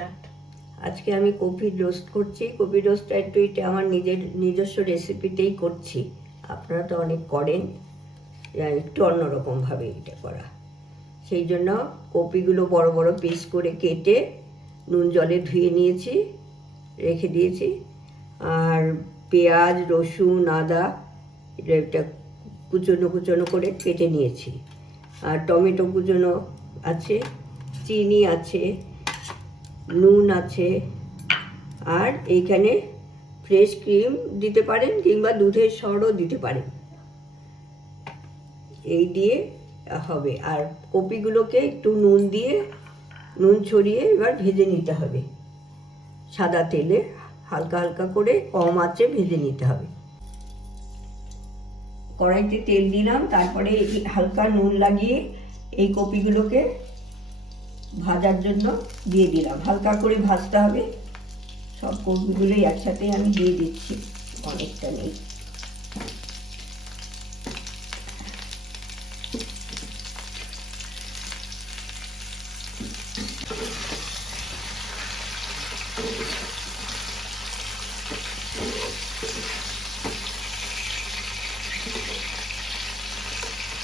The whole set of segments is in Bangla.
স্টার্ট। আজকে আমি কপির রোস্ট করছি। কপির রোস্টটা এটা আমার নিজস্ব রেসিপিতেই করছি। আপনারা তো অনেক করেন, একটু অন্যরকমভাবে এটা করা। সেই জন্য কপিগুলো বড় বড় পিস করে কেটে নুন জলে ধুয়ে নিয়েছি, রেখে দিয়েছি। আর পেঁয়াজ, রসুন, আদা এটা কুচনো কুচনো করে কেটে নিয়েছি। আর টমেটো কুচনো আছে, চিনি আছে, নুন আছে, আর এইখানে ফ্রেশ ক্রিম দিতে পারেন কিংবা দুধের সরও দিতে পারেন। এই দিয়ে হবে। আর কপিগুলোকে একটু নুন ছড়িয়ে এবার ভেজে নিতে হবে সাদা তেলে, হালকা হালকা করে কম আঁচে ভেজে নিতে হবে। কড়াইতে তেল দিলাম, তারপরে হালকা নুন লাগিয়ে এই কপিগুলোকে ভাজার জন্য দিয়ে দিলাম। হালকা করে ভাজতে হবে। সব কপিগুলোই একসাথে আমি দিয়ে দিচ্ছি, অনেকটা নেই।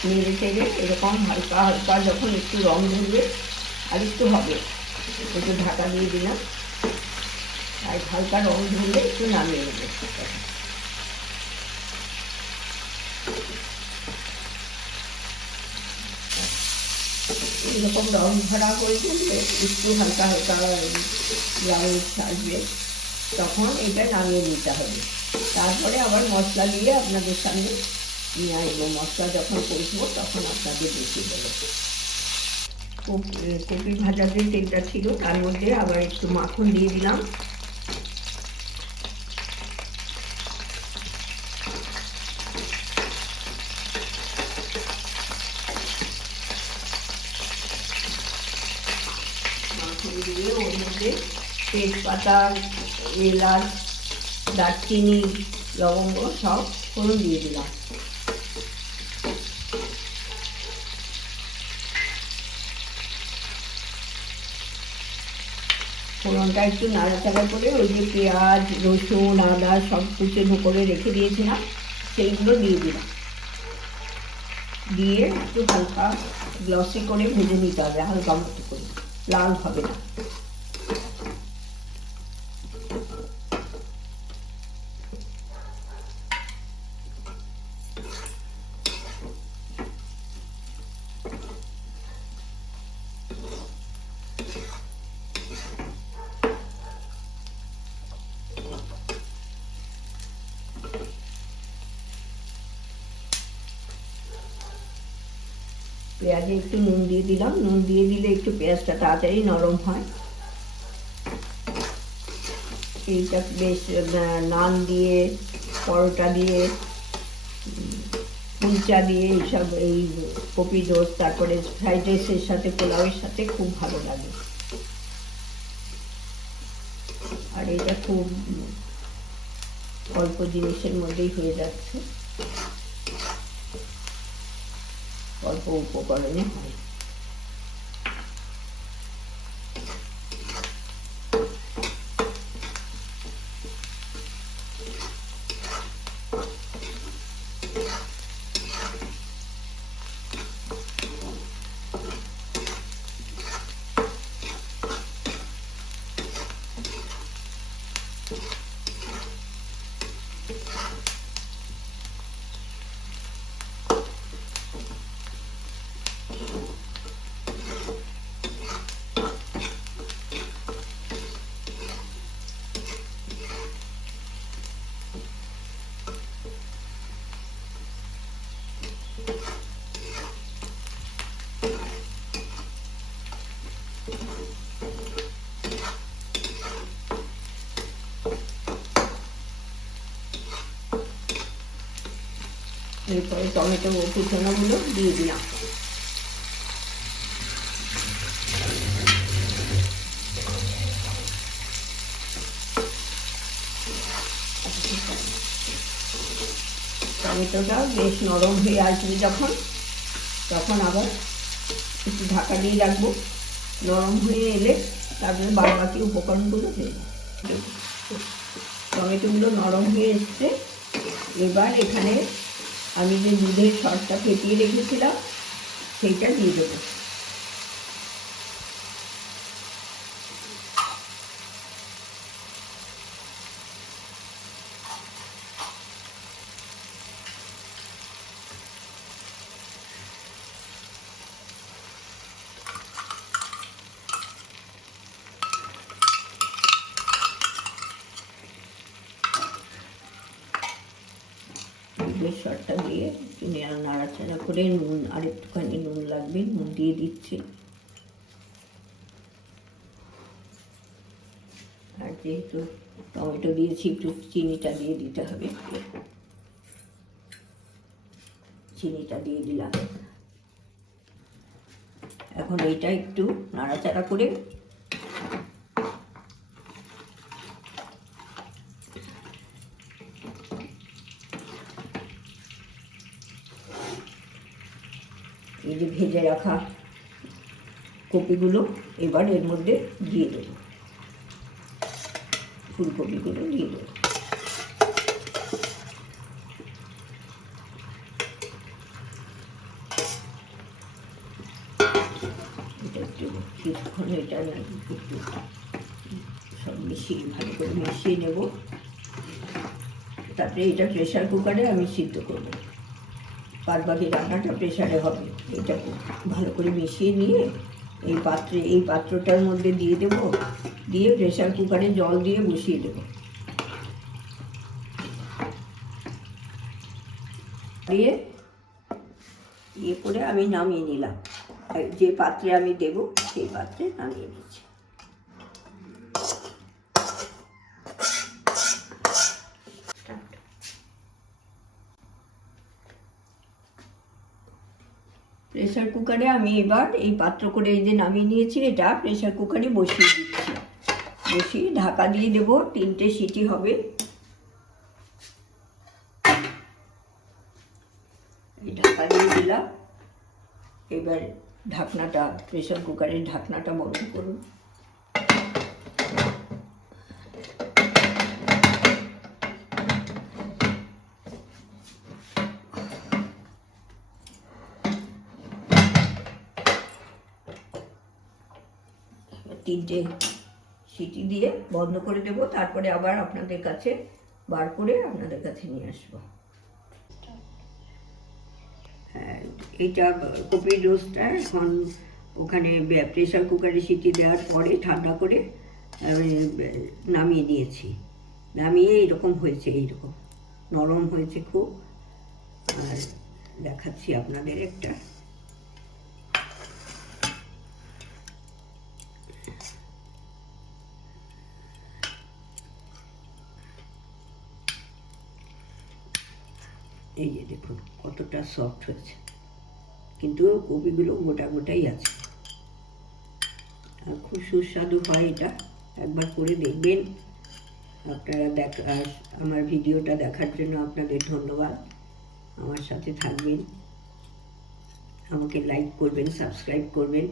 নেড়ে চেড়ে এরকম হালকা হালকা যখন একটু রং ধরবে, আর একটু হবে, একটু ঢাকা দিয়ে দিলাম। আর হালকা রং ধরলে একটু নামিয়ে নেব। এরকম রং ধরা হয়ে গেলে একটু হালকা হালকা ব্রাউন আসবে, তখন এটা নামিয়ে নিতে হবে। তারপরে আবার মশলা দিয়ে আপনাদের সামনে নিয়ে আসবো। মশলা যখন কষবো তখন আপনাদের দেখিয়ে দেবো। কপি ভাজার যে তেলটা ছিল তার মধ্যে আবার একটু মাখন দিয়ে দিলাম। মাখন দিয়ে ওর মধ্যে তেজপাতা, এলাচ, দারচিনি, লবঙ্গ সব ফোড়ন দিয়ে দিলাম। ফোড়নটা একটু নাড়াচাড়া করে ওই যে পেঁয়াজ, রসুন, আদা সব কুচনো করে রেখে দিয়েছিলাম সেইগুলো দিয়ে দিলাম। দিয়ে একটু হালকা গ্লসি করে ভেজে নিতে হবে, হালকা মতো করে, লাল হবে না। পেঁয়াজে একটু নুন দিয়ে দিলাম। নুন দিয়ে দিলে একটু পেঁয়াজটা তাড়াতাড়ি নরম হয়। এইটা বেশ নান দিয়ে, পরোটা দিয়ে, কুলচা দিয়ে, এইসব এই কপি রোস্ট, তারপরে ফ্রাইড রাইসের সাথে, পোলাওয়ের সাথে খুব ভালো লাগে। আর এটা খুব অল্প জিনিসের মধ্যেই হয়ে যাচ্ছে, অল্প উপকরণে হয়। এরপরে টমেটো কুচানোগুলো দিয়ে দিলাম। টমেটোটা বেশ নরম হয়ে আসবে যখন, তখন আবার একটু ঢাকা দিয়ে রাখবো। নরম হয়ে এলে তারপরে বাদ বাকি উপকরণগুলো দেব। টমেটোগুলো নরম হয়ে এসছে। এবার এখানে আমি যে দুধের সরটা ফেটিয়ে রেখেছিলাম সেইটা দিয়ে দেবো। দুধের সরটা দিয়ে একটু নাড়াচাড়া করে নুন, আর একটুখানি নুন লাগবে, নুন দিয়ে দিচ্ছি। আর যেহেতু টমেটো দিয়েছি একটু চিনিটা দিয়ে দিতে হবে, চিনিটা দিয়ে দিলাম। এখন এইটা একটু নাড়াচাড়া করে এই যে ভেজে রাখা কপিগুলো এবার এর মধ্যে দিয়ে দেবো, ফুলকপিগুলো দিয়ে দেবো। এটা একটু কিছুক্ষণ এটা একটু সব মিশিয়ে ভালো করে মিশিয়ে নেব। তারপরে এটা প্রেশার কুকারে আমি সিদ্ধ করবো, বাদ বাকি রান্নাটা প্রেশারে হবে। এটা ভালো করে মিশিয়ে নিয়ে এই পাত্রটার মধ্যে দিয়ে দেবো, দিয়ে প্রেশার কুকারে জল দিয়ে বসিয়ে দেবো। দিয়ে ইয়ে করে আমি নামিয়ে নিলাম। যে পাত্রে আমি দেবো সেই পাত্রে নামিয়ে নিচ্ছি। প্রেশার কুকারে আমি এবার এই পাত্র করে এই যে নামিয়ে নিয়েছি, এটা প্রেশার কুকারে বসিয়ে দিচ্ছি। বসিয়ে ঢাকা দিয়ে দেবো, 3টে সিটি হবে। এই ঢাকা দিয়ে দিলাম। এবার ঢাকনাটা, প্রেশার কুকারের ঢাকনাটা বন্ধ করুন। তিনটে সিটি দিয়ে বন্ধ করে দেবো, তারপরে আবার আপনাদের কাছে বার করে আপনাদের কাছে নিয়ে আসবো। হ্যাঁ, এইটা কপির রোস্টটা এখন ওখানে প্রেশার কুকারে সিটি দেওয়ার পরে ঠান্ডা করে নামিয়ে দিয়েছি। নামিয়ে এইরকম হয়েছে, এইরকম নরম হয়েছে খুব। আর দেখাচ্ছি আপনাদের একটা। এই যে দেখুন কতটা সফট হয়েছে, কিন্তু কপিগুলো গোটা গোটাই আছে। আর খুব সুস্বাদু হয় এটা, একবার করে দেখবেন আপনারা। আমার ভিডিওটা দেখার জন্য আপনাদের ধন্যবাদ। আমার সাথে থাকবেন, আমাকে লাইক করবেন, সাবস্ক্রাইব করবেন।